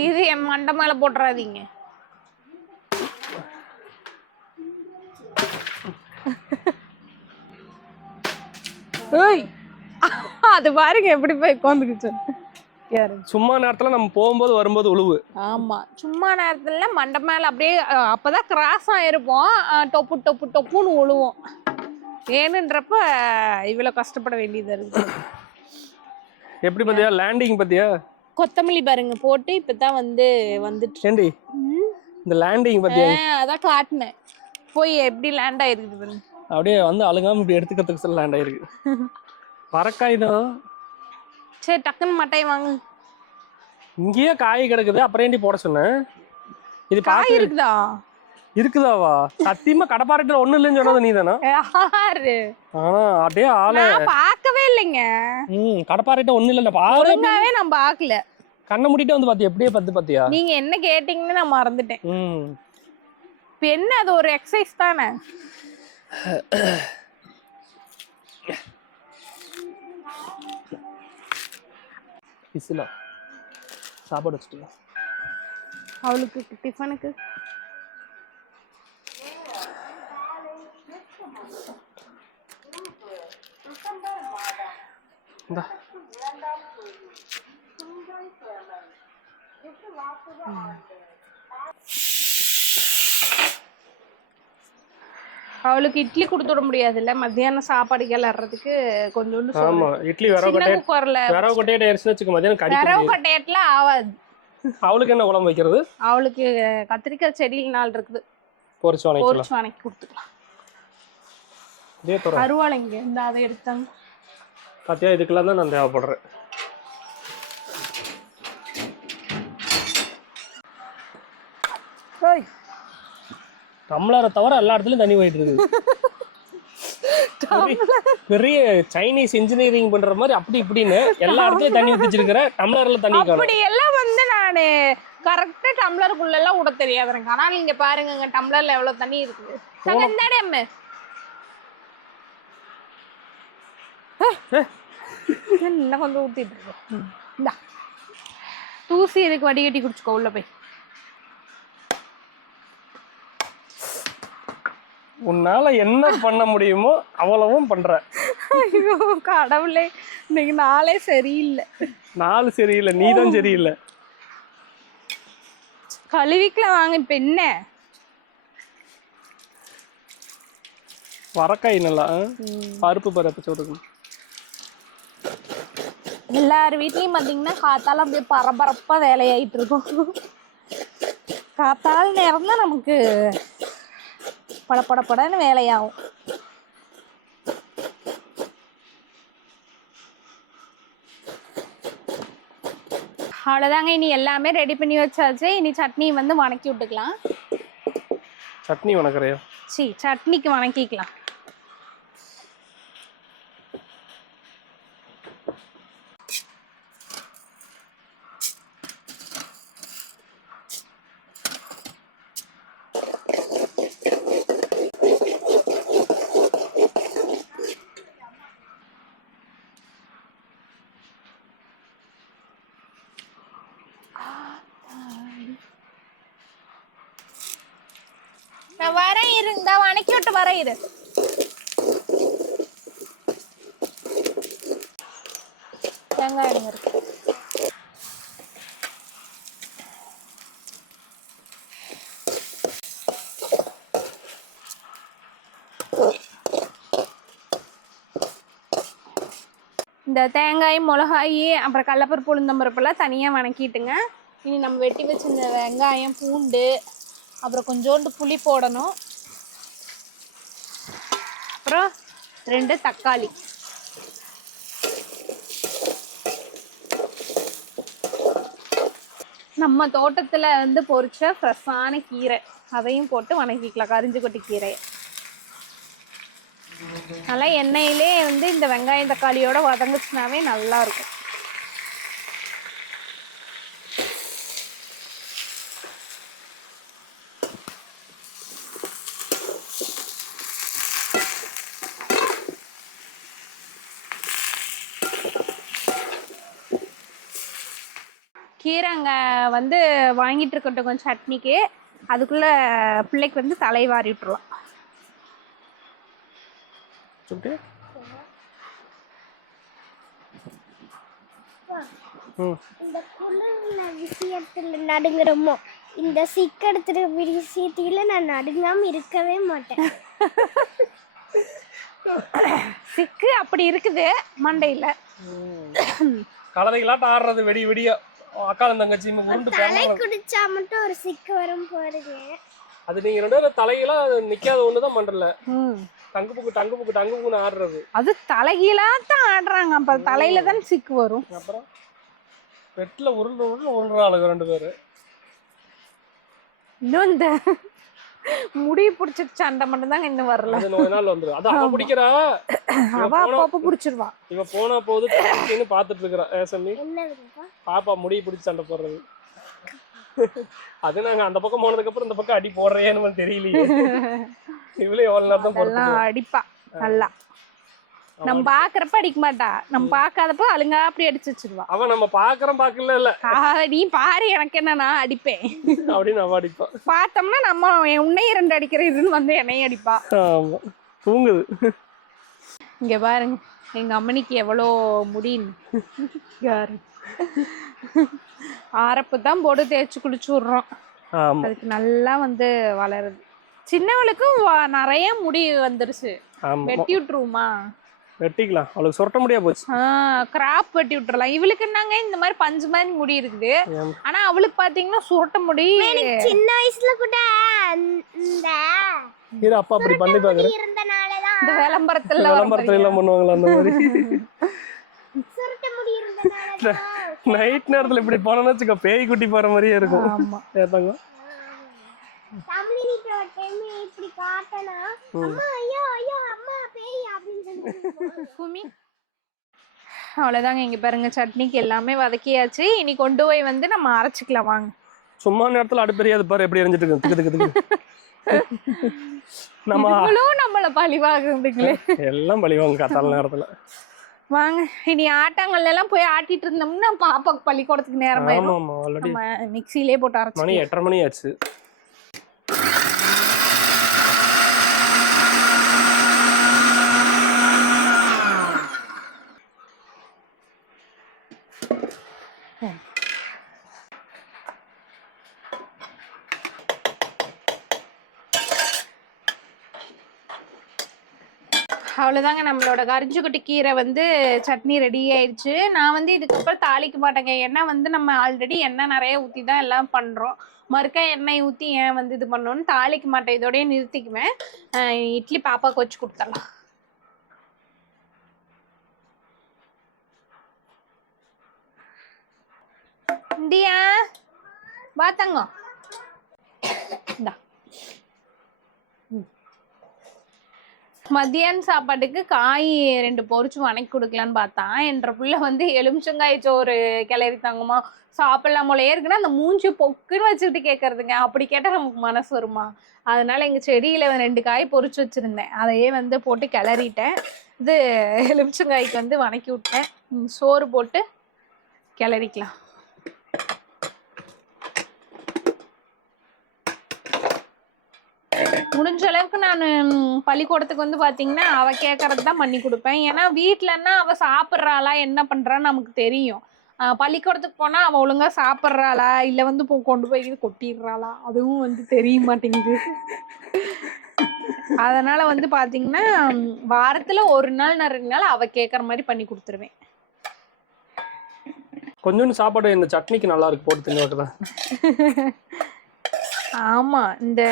இது என் மண்டை மேல போட்டுறாதீங்க. அது பாருங்க எப்படி போய் உட்காந்துக்குச்சு. சும்மா நேரத்துல நம்ம போகும்போது வரும்போது உழுவு. ஆமா சும்மா நேரத்துல மண்டை மேல அப்படியே அப்பதான் கிராஸ் ஆயிருப்போம். டொப்பு டொப்பு டொப்புன்னு உழுவோம். வேணுன்றப்ப இவ்வளவு கஷ்டப்பட வேண்டியதா இருக்கு. எப்படி பாத்தியா லேண்டிங்? பாத்தியா கொத்தமல்லி பாருங்க போட்டு இப்பதான் வந்துட்டு ஏண்டி இந்த லேண்டிங் பத்தி அதான் காட்டினேன் போய் எப்படி லேண்ட் ஆயிருக்குது பாருங்க. அப்படியே வந்து அழுகாம இப்படி எடுத்துக்கிறதுக்கு சொல்ல லேண்ட் ஆயிருக்கு. வரக்காய் தான். சரி டக்குன்னு மட்டாய் வாங்க. இங்கேயே காய் கிடக்குது, அப்புறம் ஏண்டி போட சொன்னேன்? இது காய் இருக்குதா? இருக்குதாவா? சத்தியமா கடப்பாறையில ஒண்ணு இல்லைன்னு சொன்னது நீ தானா? யாரு? அப்படியே ஆளு பார்க்கவே இல்லைங்க. கடப்பாறையிட்ட ஒண்ணு இல்ல ஒழுங்காவே நான் பார்க்கல. கண்ணை மூடிட்டு வந்து பாத்தியா? எப்படியே பாத்தியா? நீங்க என்ன கேட்டீங்கன்னு நான் மறந்துட்டேன். இப்ப என்ன அது ஒரு எக்ஸசைஸ் தானே? பிசிலா சாப்பாடு வச்சுட்டு அவளுக்கு டிஃபனுக்கு அவளுக்கு இட்லி கொடுத்து விட முடியாதுல்ல, மத்தியானம் சாப்பாடு கிளறதுக்கு கொஞ்சோண்டு. ஆமா இட்லி வரவு கொட்டையில எரிச்சு வச்சுக்க, மத்தியானம் கடிக்க வரவு கொட்டையட்ல ஆகாது. அவளுக்கு என்ன குழம்பு வைக்கிறது? அவளுக்கு கத்திரிக்காய் செடியில் நாள் இருக்குது, பொரிச்சு வணக்கி கொடுத்துக்கலாம். அருவாளைங்க இந்த அதை எடுத்தாங்க பாத்தியா? இதுக்கெல்லாம் தான் நான் தேவைப்படுறேன். டம்ளரை தவிர எல்லா இடத்துலயும் தண்ணி போயிட்டு இருக்கு. பெரிய சைனீஸ் இன்ஜினியரிங் பண்ற மாதிரி அப்படி இப்படின்னு எல்லா இடத்துலயும் தண்ணி ஊத்திச்சிருக்கிறேன். டம்ளர்ல தண்ணி அப்படி எல்லாம் நானு கரெக்டா டம்ளருக்குள்ள எல்லாம் விட தெரியாது எனக்கு. ஆனா நீங்க பாருங்க டம்ளர்ல எவ்வளவு தண்ணி இருக்குது. இன்னும் கொஞ்சம் ஊத்திட்டு இருக்கோம். இந்தா தூசி இதுக்கு வடிகட்டி குடிச்சுக்கோ. உள்ள போய் உன்னால என்ன பண்ண முடியுமோ அவ்வளவும் பண்ற. ஐயோ கடவுளே, இன்னைக்கு நாளே சரியில்லை. நாள் சரியில்லை, நீதான் சரியில்லை. கழுவிக்கலாம் வாங்க. இப்ப என்ன வரக்காய் நல்லா பருப்பு பருப்பு சொல்லுங்க. எல்லார் வீட்லயும் பாத்தீங்கன்னா காத்தால அப்படியே பரபரப்பா வேலையாயிட்டு இருக்கும். காத்தால நேரம் தான் நமக்கு படப்படப்படன்னு வேலையாகும். அவ்வளோதாங்க, இனி எல்லாமே ரெடி பண்ணி வச்சாச்சு. இனி சட்னி வணக்கி விட்டுக்கலாம். சட்னி வணக்குறியா? சட்னிக்கு வணக்கிக்கலாம். நான் வரேன் இருந்தா வணக்கி விட்டு வரேன் இரு. வெங்காயம் இருக்கு. இந்த தேங்காய் மிளகாய் அப்புறம் கடலப்பருப்பு உளுந்தம்பருப்பெல்லாம் தனியாக வணக்கிட்டுங்க. இனி நம்ம வெட்டி வச்சிருந்த வெங்காயம் பூண்டு அப்புறம் கொஞ்சோண்டு புளி போடணும். அப்புறம் 2 தக்காளி. நம்ம தோட்டத்தில் பொரிச்ச ஃப்ரெஷ்ஷான கீரை அதையும் போட்டு வணக்கிக்கலாம். கரிஞ்சு கொட்டி கீரை நல்லா எண்ணெயிலே இந்த வெங்காயம் தக்காளியோட வதங்குச்சுனாவே நல்லா இருக்கும். கீரை அங்கே வாங்கிட்டு இருக்கட்டும் கொஞ்சம் சட்னிக்கு. அதுக்குள்ளே பிள்ளைக்கு தலை வாரி விட்டுருலாம். இந்த குளிர்ல விஷயத்துல நடுங்குறோமோ, இந்த சிக்கெடுத்துற விஷயத்தில நான் நடுங்காம இருக்கவே மாட்டேன். சிக்கு அப்படி இருக்குது மண்டையில. கலவைகளாட்ட ஆடுறது வெடி வெடியா அக்காலும் தங்கச்சியுமே உருண்டு தலை பேரலாம். குடிச்சா மட்டும் ஒரு சிக்கு வரும் பாருங்க. அது நீங்க 2 பேரும் தலையெல்லாம் நிக்காத ஒண்ணுதான் பண்றல. ம். டங்கு புக்குன்னு ஆடுறது. அது தலைகீழா தான் ஆடுறாங்க. அப்ப தலையில தான் சிக்கு வரும். அப்புறம் பெட்ல உருள்றாளுங்க 2 பேரு. இன்னும் இந்த முடி பிடிச்சிட்டு சண்டை மட்டும் தாங்க இன்னும் வரல. அது நோய் நாள் வந்துரும். அது அவ பிடிக்கிறா. அவ அப்பப்ப பிடிச்சிருவா. இவ போனா போது தப்பின்னு பாத்துட்டு இருக்கறா. ஏசமி என்னதுப்பா? பாப்பா முடி பிடிச்சி சண்டை போடுறது. அது நாங்க அந்த பக்கம் போனதுக்கு அப்புறம் இந்த பக்கம் அடி போடுறேன்னு தெரியலையே. இவளே எவ்வளவு நேரம் தான் எல்லாம் அடிப்பா நல்லா. நம்ம பாக்குறப்ப அடிக்க மாட்டா. நம்ம பாக்காதப்ப அழுங்கா அப்படி அடிச்சு வச்சிருவா. அவன் நம்ம பாக்கல இல்ல நீ பாரு எனக்கு என்ன நான் அடிப்பேன் அப்படின்னு அவ அடிப்பா. பார்த்தோம்னா நம்ம உன்னைய 2 அடிக்கிறதுன்னு வந்து என்னைய அடிப்பா. ஆமா தூங்குது. இங்க பாருங்க எங்க அம்மனிக்கு எவ்வளோ முடின்னு. ஆரப்பு தான் போட்டு தேய்ச்சி குளிச்சு விடுறோம். ஆமா அதுக்கு நல்லா வந்து வளருது. சின்னவளுக்கும் நிறைய முடி வந்துருச்சு. ஆமா வெட்டி விட்டுருவோமா? வெட்டிக்கலாம். அவளுக்கு சுரட்ட முடியா போச்சு. கிராப் வெட்டி விட்டுறலாம். இவளுக்கு என்னங்க இந்த மாதிரி பஞ்சு மாதிரி முடி இருக்குது. ஆனா அவளுக்கு பாத்தீங்கன்னா சுரட்ட முடி. சின்ன வயசுல கூட இந்த இது அப்பா அப்படி பண்ணி பாக்குறேன். இருந்தனாலதான் இந்த விளம்பரத்துல எல்லாம் பண்ணுவாங்களா அந்த மாதிரி. சுருட்ட முடி இருந்தனாலதான் நைட் நேரத்துல இப்படி போனோம்னு வச்சுக்க பேய் குட்டி போற மாதிரியே இருக்கும். ஆமா ஏத்தாங்க தமிழினிட்ட ஒரு டைம் இப்படி காட்டனா அம்மா ஐயோ ஐயோ அம்மா பேய் அப்படின்னு குமி. அவ்வளவுதாங்க. இங்க பாருங்க சட்னிக்கு எல்லாமே வதக்கியாச்சு. இனி கொண்டு போய் வந்து நம்ம அரைச்சிக்கலாம் வாங்க. சும்மா நேரத்துல அடுப்பெரியாது பாரு எப்படி எரிஞ்சிட்டு இருக்கு. திக்கு நம்ம நம்மள பழிவாகுங்களே. எல்லாம் பழிவாங்க காத்தால நேரத்துல. வாங்க இனி ஆட்டாங்கல்ல எல்லாம் போய் ஆட்டிட்டு இருந்தோம்னா பாப்பாக்கு பள்ளிக்கூடத்துக்கு நேரம் ஆயிடும். ஆமா ஆல்ரெடி நம்ம மிக்ஸிலே போட்டு அரைச்சு. மணி 8:30 மணி ஆச்சு. அவ்வளோதாங்க நம்மளோட கரிஞ்சுக்குட்டி கீரை வந்து சட்னி ரெடி ஆயிடுச்சு. நான் வந்து இதுக்கப்புறம் தாளிக்க மாட்டேங்க. ஏன்னா வந்து நம்ம ஆல்ரெடி எண்ணெய் நிறைய ஊற்றி தான் எல்லாம் பண்ணுறோம். மறுக்கா எண்ணெய் ஊற்றி ஏன் வந்து இது பண்ணோன்னு தாளிக்க மாட்டேன். இதோடய நிறுத்திக்குவேன். இட்லி பாப்பாவுக்கு வச்சு கொடுத்துடலாம். இந்தியா பாத்தங்க இந்தா. மதியான சாப்பாட்டுக்கு காய் 2 பொரிச்சு வணக்கி கொடுக்கலான்னு பார்த்தா என்ற புள்ள வந்து எலுமிச்சங்காய் சோறு கிளறி தாங்கம்மா சாப்பிடலாம் போல இருக்குன்னா அந்த மூஞ்சி பொக்குன்னு வச்சுக்கிட்டு கேட்கறதுங்க. அப்படி கேட்டால் நமக்கு மனசு வருமா? அதனால எங்கள் செடியில் 2 காய் பொரிச்சு வச்சுருந்தேன். அதையே வந்து போட்டு கிளறிட்டேன். இது எலுமிச்சங்காய்க்கு வந்து வணக்கி விட்டேன். சோறு போட்டு கிளறிக்கலாம். முடிஞ்ச அளவுக்கு நான் பள்ளிக்கூடத்துக்கு வந்து பார்த்தீங்கன்னா அவள் கேட்கறது தான் பண்ணி கொடுப்பேன். ஏன்னா வீட்டிலன்னா அவள் சாப்பிட்றாளா என்ன பண்ணுறான்னு நமக்கு தெரியும். பள்ளிக்கூடத்துக்கு போனால் அவள் ஒழுங்காக சாப்பிட்றாளா இல்லை வந்து கொண்டு போய் கொட்டிடுறாளா அதுவும் வந்து தெரிய மாட்டேங்குது. அதனால் வந்து பார்த்தீங்கன்னா வாரத்தில் 1 நாள் நான் 2 நாள் அவள் கேட்குற மாதிரி பண்ணி கொடுத்துருவேன். கொஞ்சோண்டு சாப்பாடு இந்த சட்னிக்கு நல்லா இருக்கு போட்டு தின்னு. ஆமாம் இந்த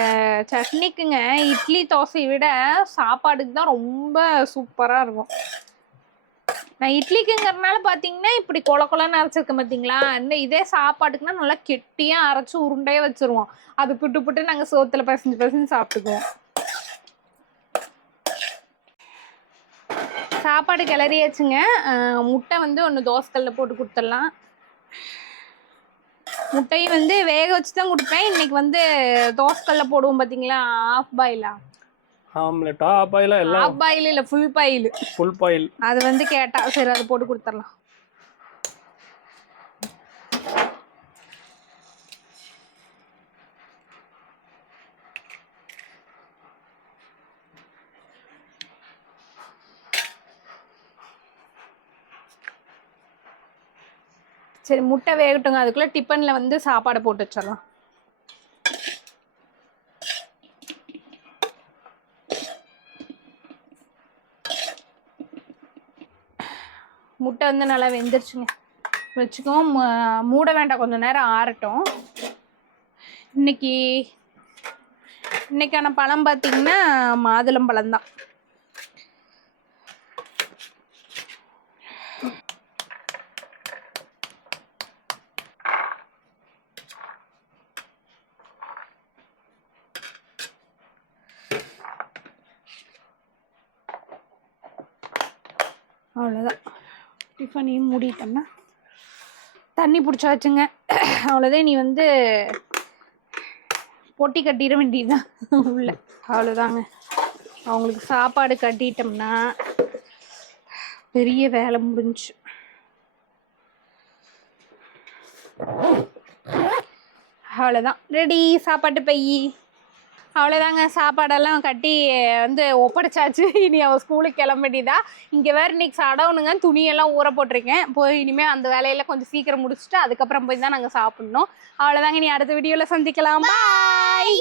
சட்னிக்குங்க இட்லி தோசையை விட சாப்பாடுக்கு தான் ரொம்ப சூப்பராக இருக்கும். நான் இட்லிக்குங்கிறதுனால பார்த்தீங்கன்னா இப்படி கொலன்னு அரைச்சிருக்கேன் பார்த்தீங்களா. இதே சாப்பாட்டுக்குன்னா நல்லா கெட்டியாக அரைச்சி உருண்டையே வச்சுருவோம். அது புட்டு நாங்கள் சோத்தில் பிசைஞ்சு சாப்பிட்டுக்குவோம். சாப்பாடு கிளறியாச்சுங்க. முட்டை வந்து 1 தோசைக்கல்ல போட்டு கொடுத்துடலாம். முட்டையும் வந்து வேக வச்சு தான் கொடுப்பேன். இன்னைக்கு வந்து தோசைக்கல்ல போடுவோம் பார்த்தீங்களா. ஆஃப் பாயிலா ஆம்லெட்டா ஆஃப் பாயிலா எல்லாம் ஆஃப் பாயில் இல்லை ஃபுல் பாயில் அது வந்து கேட்டா சரி அதை போட்டு கொடுத்துடலாம். சரி முட்டை வேகட்டுங்க. அதுக்குள்ளே டிஃபனில் வந்து சாப்பாடு போட்டு வச்சிடலாம். முட்டை வந்து நல்லா வெந்துருச்சுங்க. வச்சுக்குவோம். மூட வேண்டாம், கொஞ்சம் நேரம் ஆறட்டும். இன்னைக்கான பழம் பார்த்தீங்கன்னா மாதுளம் பழம் தான். அவ்வளோதான். டிஃபனையும் மூடிட்டோம்னா தண்ணி பிடிச்சாச்சுங்க. அவ்வளோதான். நீ வந்து பொட்டி கட்டிட வேண்டியதுதான் உள்ள. அவ்வளோதாங்க. அவங்களுக்கு சாப்பாடு கட்டிட்டோம்னா பெரிய வேலை முடிஞ்சு. அவ்வளோதான், ரெடி சாப்பாட்டு பை. அவ்வளோதாங்க, சாப்பாடெல்லாம் கட்டி வந்து ஒப்படைச்சாச்சு. இனி அவள் ஸ்கூலுக்கு கிளம்ப வேண்டியதா. இங்கே வேறு இன்னைக்கு சடவுனுங்க, துணியெல்லாம் ஊற போட்டிருக்கேன். போய் இனிமேல் அந்த வேலையெல்லாம் கொஞ்சம் சீக்கிரம் முடிச்சுட்டு அதுக்கப்புறம் போய் தான் நாங்கள் சாப்பிட்ணும். அவ்வளோதாங்க, நீ அடுத்த வீடியோவில் சந்திக்கலாம். பாய்.